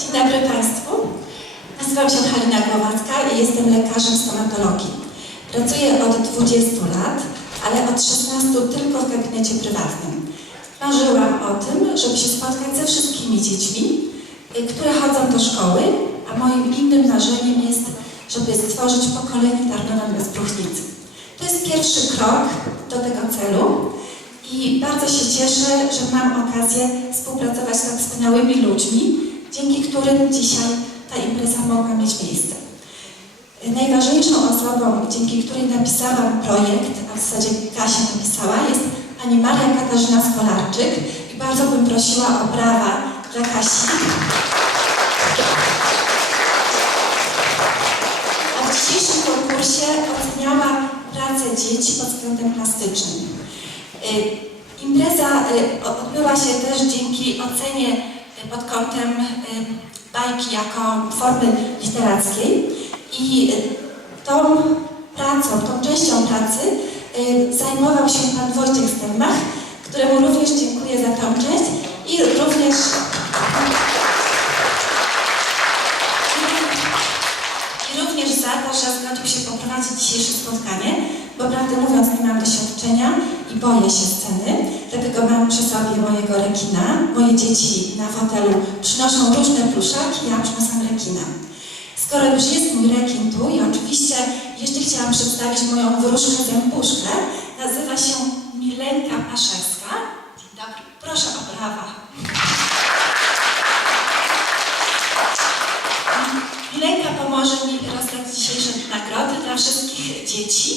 Dzień dobry Państwu. Nazywam się Halina Głowacka i jestem lekarzem stomatologii. Pracuję od 20 lat, ale od 16 tylko w gabinecie prywatnym. Marzyłam o tym, żeby się spotkać ze wszystkimi dziećmi, y, które chodzą do szkoły, a moim innym marzeniem jest, żeby stworzyć pokolenie Tarnowa bez próchnicy. To jest pierwszy krok do tego celu i bardzo się cieszę, że mam okazję współpracować z tak wspaniałymi ludźmi, dzięki którym dzisiaj ta impreza mogła mieć miejsce. Najważniejszą osobą, dzięki której napisałam projekt, a w zasadzie Kasia napisała, jest pani Maria Katarzyna Skolarczyk i bardzo bym prosiła o brawa dla Kasi. A w dzisiejszym konkursie oceniała pracę dzieci pod względem plastycznym. Y, Impreza y, odbyła się też dzięki ocenie pod kątem y, bajki jako formy literackiej. I y, tą pracą, tą częścią pracy y, zajmował się pan Wojciech Stelmach, któremu również dziękuję za tą część i również i również za to, że zgodził się poprowadzić dzisiejsze spotkanie, bo prawdę mówiąc nie mam doświadczenia i boję się sceny, dlatego mam przy sobie mojego rekina. Moje dzieci na fotelu przynoszą różne pluszaki, ja przyniosłam rekina. Skoro już jest mój rekin tu i oczywiście jeszcze chciałam przedstawić moją wróżkę zębuszkę, nazywa się Milenka Paszewska. Dzień dobry, proszę o brawa. Mi rozdać dzisiejsze nagrody dla wszystkich dzieci,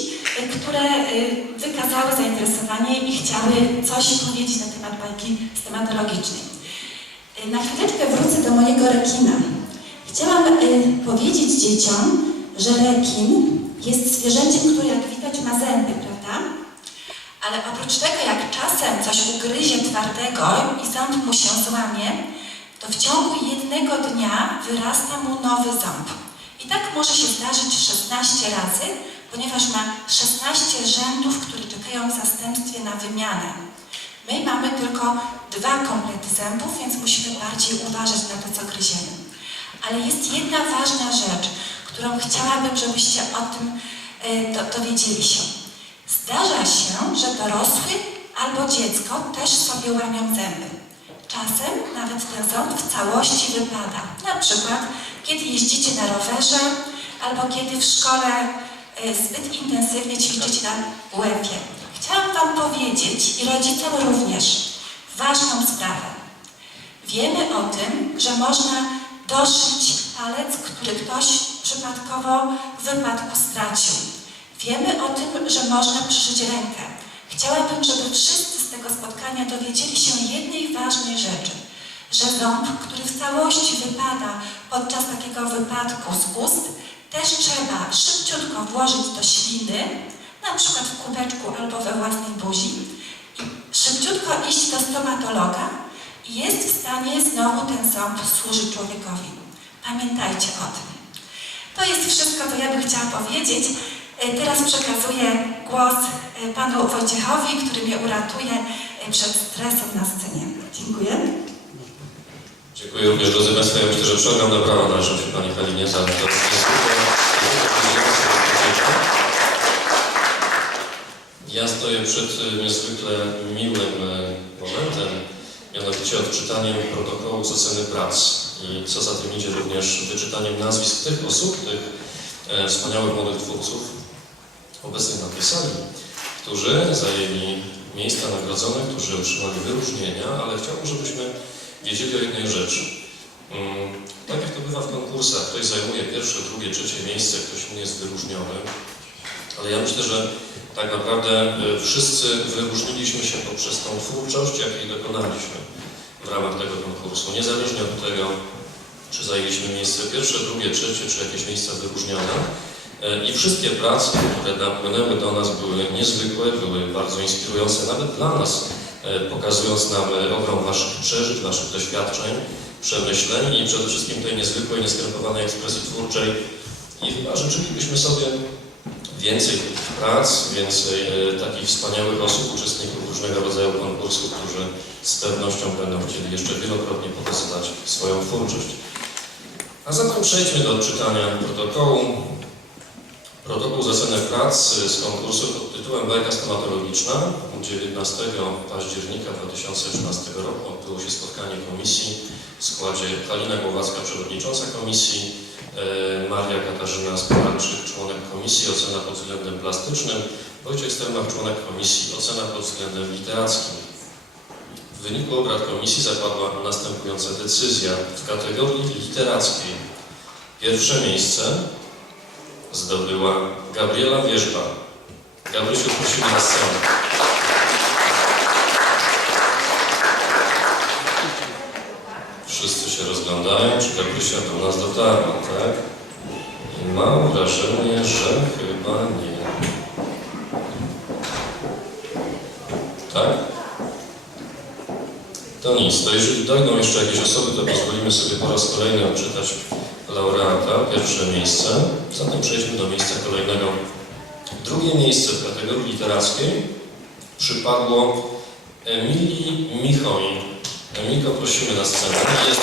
które y, wykazały zainteresowanie i chciały coś powiedzieć na temat bajki stomatologicznej. Y, Na chwileczkę wrócę do mojego rekina. Chciałam y, powiedzieć dzieciom, że rekin jest zwierzęciem, które jak widać ma zęby, prawda? Ale oprócz tego, jak czasem coś ugryzie twardego i ząb mu się złamie, to w ciągu jednego dnia wyrasta mu nowy ząb. I tak może się zdarzyć 16 razy, ponieważ ma 16 rzędów, które czekają w zastępstwie na wymianę. My mamy tylko dwa komplety zębów, więc musimy bardziej uważać na to, co gryziemy. Ale jest jedna ważna rzecz, którą chciałabym, żebyście o tym do, dowiedzieli się. Zdarza się, że dorosły albo dziecko też sobie łamią zęby. Czasem nawet ten ząb w całości wypada. Na przykład, kiedy jeździcie na rowerze albo kiedy w szkole e, zbyt intensywnie ćwiczycie na łepie. Chciałam Wam powiedzieć i rodzicom również ważną sprawę. Wiemy o tym, że można doszyć palec, który ktoś przypadkowo w wypadku stracił. Wiemy o tym, że można przyszyć rękę. Chciałabym, żeby wszyscy z tego spotkania dowiedzieli się jednej ważnej rzeczy, że ząb, który w całości wypada podczas takiego wypadku z ust, też trzeba szybciutko włożyć do śliny, na przykład w kubeczku albo we własnej buzi i szybciutko iść do stomatologa i jest w stanie znowu ten ząb służyć człowiekowi. Pamiętajcie o tym. To jest wszystko, co ja bym chciała powiedzieć. E, Teraz przekazuję głos e, panu Wojciechowi, który mnie uratuje e, przed stresem na scenie. Dziękuję. Dziękuję również drodzy Państwo. Ja myślę, że przełam na prawo należą się Pani Halinie za to Ja stoję przed y, niezwykle miłym y, momentem, mianowicie odczytaniem protokołu z oceny prac i co za tym idzie również wyczytaniem nazwisk tych osób, tych e, wspaniałych młodych twórców obecnych na tej sali, którzy zajęli miejsca nagrodzone, którzy otrzymali wyróżnienia, ale chciałbym, żebyśmy wiedzieli o jednej rzeczy. Mm, Tak jak to bywa w konkursach, ktoś zajmuje pierwsze, drugie, trzecie miejsce, ktoś nie jest wyróżniony, ale ja myślę, że tak naprawdę y, wszyscy wyróżniliśmy się poprzez tą twórczość, jakiej dokonaliśmy w ramach tego konkursu. Niezależnie od tego, czy zajęliśmy miejsce pierwsze, drugie, trzecie, czy jakieś miejsca wyróżnione. Y, I wszystkie prace, które napłynęły do nas, były niezwykłe, były bardzo inspirujące nawet dla nas, pokazując nam ogrom Waszych przeżyć, Waszych doświadczeń, przemyśleń i przede wszystkim tej niezwykłej, nieskrępowanej ekspresji twórczej. I chyba życzylibyśmy sobie więcej prac, więcej e, takich wspaniałych osób, uczestników różnego rodzaju konkursów, którzy z pewnością będą chcieli jeszcze wielokrotnie pokazywać swoją twórczość. A zatem przejdźmy do odczytania protokołu. Protokół z oceny prac z konkursu pod tytułem Bajka stomatologiczna. 19 października 2013 roku odbyło się spotkanie komisji w składzie Halina Głowacka, przewodnicząca komisji, e, Maria Katarzyna Sprawczyk, członek komisji, ocena pod względem plastycznym, Wojciech Stelmach, członek komisji, ocena pod względem literackim. W wyniku obrad komisji zapadła następująca decyzja w kategorii literackiej. Pierwsze miejsce zdobyła Gabriela Wierzba. Gabrysiu, prosimy na scenę. Wszyscy się czy Gabrysia do nas dotarła, tak? I mam wrażenie, że chyba nie. Tak? To nic. To jeżeli dojdą jeszcze jakieś osoby, to pozwolimy sobie po raz kolejny odczytać laureata, pierwsze miejsce. Zatem przejdźmy do miejsca kolejnego. Drugie miejsce w kategorii literackiej przypadło Emilii Michoj. Emilko, prosimy na scenę. Jest.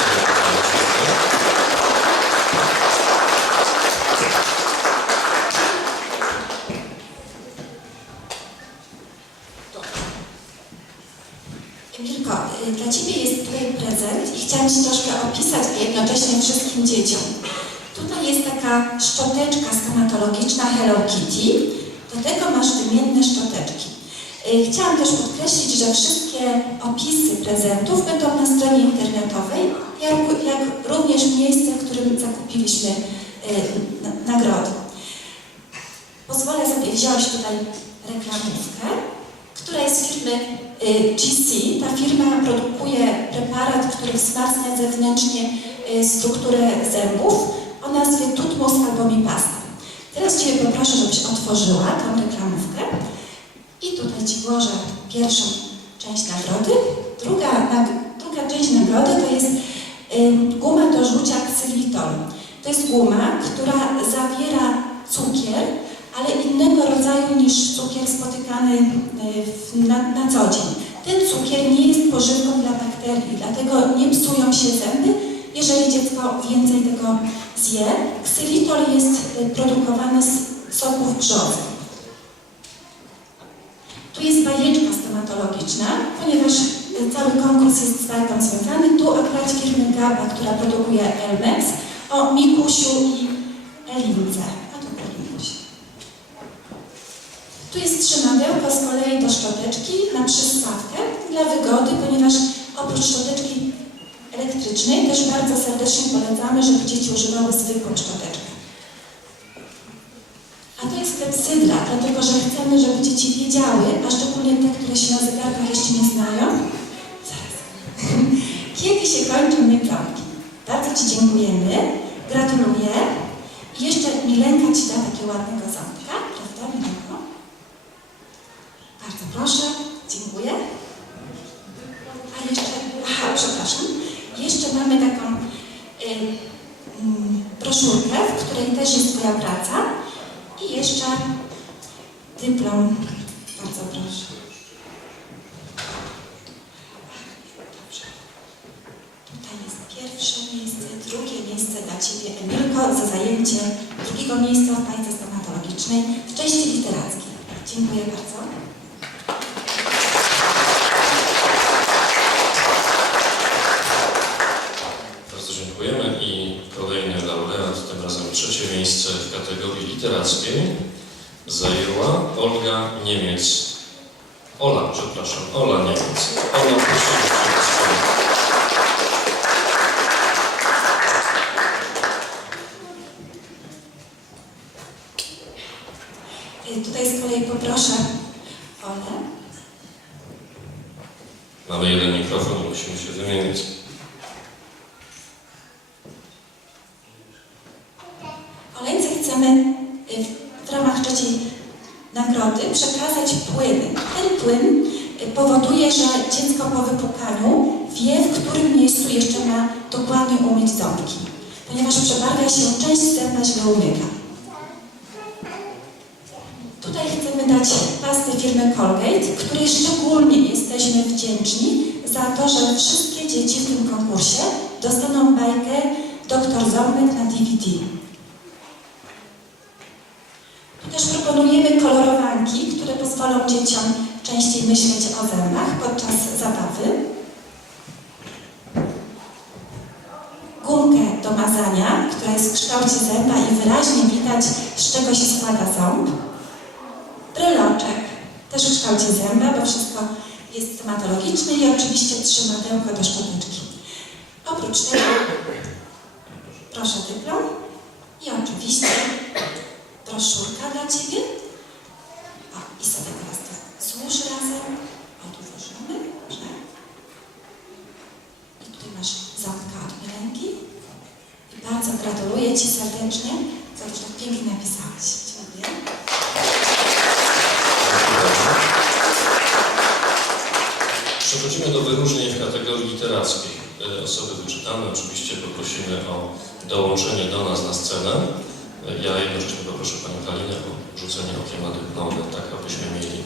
Emilko, dla Ciebie jest tutaj prezent i chciałam Ci troszkę opisać, jednocześnie wszystkim dzieciom. Tutaj jest taka szczoteczka stomatologiczna Hello Kitty. Do tego masz wymienne szczoteczki. Y, Chciałam też podkreślić, że wszystkie opisy prezentów będą na stronie internetowej, jak, jak również miejsce, w którym zakupiliśmy y, na- nagrody. Pozwolę sobie wziąć tutaj reklamówkę, która jest firmy y, GC. Ta firma produkuje preparat, który wzmacnia zewnętrznie y, strukturę zębów o nazwie Tutmos albo Mipasta. Teraz Cię poproszę, żebyś otworzyła tą reklamówkę Ci włożę pierwszą część nagrody. Druga, druga część nagrody to jest y, guma do rzucia ksylitol. To jest guma, która zawiera cukier, ale innego rodzaju niż cukier spotykany y, na, na co dzień. Ten cukier nie jest pożywką dla bakterii, dlatego nie psują się zęby, jeżeli dziecko więcej tego zje. Ksylitol jest y, produkowany z soków brzozy. Tu jest bajeczka stomatologiczna, ponieważ y, cały konkurs jest z bajką związany. Tu akurat firmy Gaba, która produkuje Elmex, o Mikusiu i Elince. A tu Mikuś. Tu jest trzymadełko z kolei do szczoteczki na przystawkę dla wygody, ponieważ oprócz szczoteczki elektrycznej też bardzo serdecznie polecamy, żeby dzieci używały zwykłą szczoteczkę. A to jest klepsydra, chcemy, żeby dzieci wiedziały, a szczególnie te, które się na zegarkach jeszcze nie znają, zaraz, kiedy się kończą miedzonki. Bardzo Ci dziękujemy, gratuluję. I jeszcze Milenka Ci da takiego ładnego ząbka, prawda Milenko? Bardzo proszę, dziękuję. A jeszcze, aha, przepraszam, jeszcze mamy taką y, mm, broszurkę, w której też jest Twoja praca i jeszcze dyplom. Bardzo proszę. Dobrze. Tutaj jest pierwsze miejsce, drugie miejsce dla Ciebie, Emilko, za zajęcie drugiego miejsca w bajce stomatologicznej w części literackiej. Dziękuję bardzo. Bardzo dziękujemy i kolejny laureat, tym razem trzecie miejsce w kategorii literackiej zajęła Olga Niemiec. Ola, przepraszam, Ola Niemiec. Ola, prosimy Cię na scenę. Y, Tutaj z kolei poproszę Olę. Mamy jeden mikrofon, musimy się wymienić. Kolejce chcemy y, w ramach trzeciej nagrody przekazać płyny. Ten płyn y, powoduje, że dziecko po wypukaniu wie, w którym miejscu jeszcze ma dokładnie umyć ząbki, ponieważ przebarwia się część zęba źle umyta. Tutaj chcemy dać pastę firmy Colgate, której szczególnie jesteśmy wdzięczni za to, że wszystkie dzieci w tym konkursie dostaną bajkę Doktor Ząbek na DVD. Tu też proponujemy kolorowanki, które pozwolą dzieciom częściej myśleć o zębach podczas zabawy. Gumkę do mazania, która jest w kształcie zęba i wyraźnie widać, z czego się składa ząb. Bryloczek, też w kształcie zęba, bo wszystko jest stomatologiczne i oczywiście trzymadełko do szczoteczki. Oprócz tego, proszę dyplom i oczywiście broszurka dla Ciebie. O, i sobie teraz to złóż razem. O, tu włożymy, dobrze. I tutaj masz ząbka od Milenki. I bardzo gratuluję Ci serdecznie za to, że tak pięknie napisałeś. Dziękuję. Przechodzimy do wyróżnień w kategorii literackiej. E, Osoby wyczytane oczywiście poprosimy o dołączenie do nas na scenę. Ja jednocześnie poproszę Panią Kalinę o rzucenie okiem na dyplomy, tak abyśmy mieli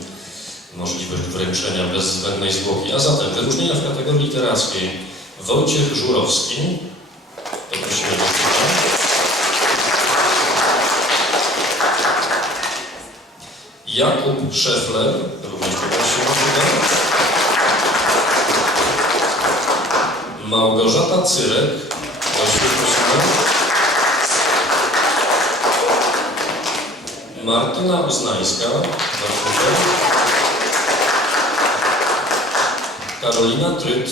możliwość wręczenia bez zbędnej zwłoki. A zatem wyróżnienia w kategorii literackiej Wojciech Żurowski. Poprosimy. Jakub Szefler, również poprosimy. Małgorzata Cyrek, Martyna Uznańska. Karolina Tryt.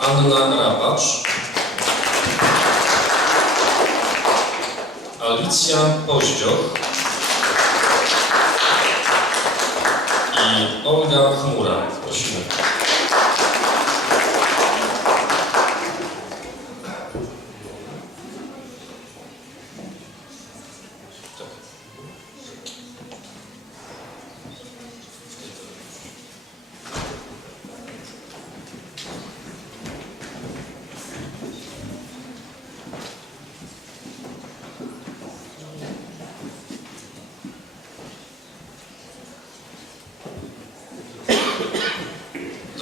Anna Rapacz. Alicja Poździoch. i Olga Chmura. Prosimy.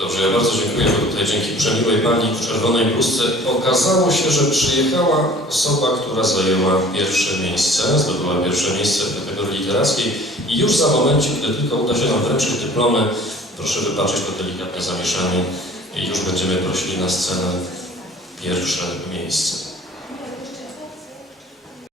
Dobrze, ja bardzo dziękuję, bo tutaj dzięki przemiłej pani w czerwonej bluzce okazało się, że przyjechała osoba, która zajęła pierwsze miejsce, zdobyła pierwsze miejsce w kategorii literackiej i już za momencik, gdy tylko uda się nam wręczyć dyplomy, proszę wybaczyć to delikatne zamieszanie i już będziemy prosili na scenę pierwsze miejsce.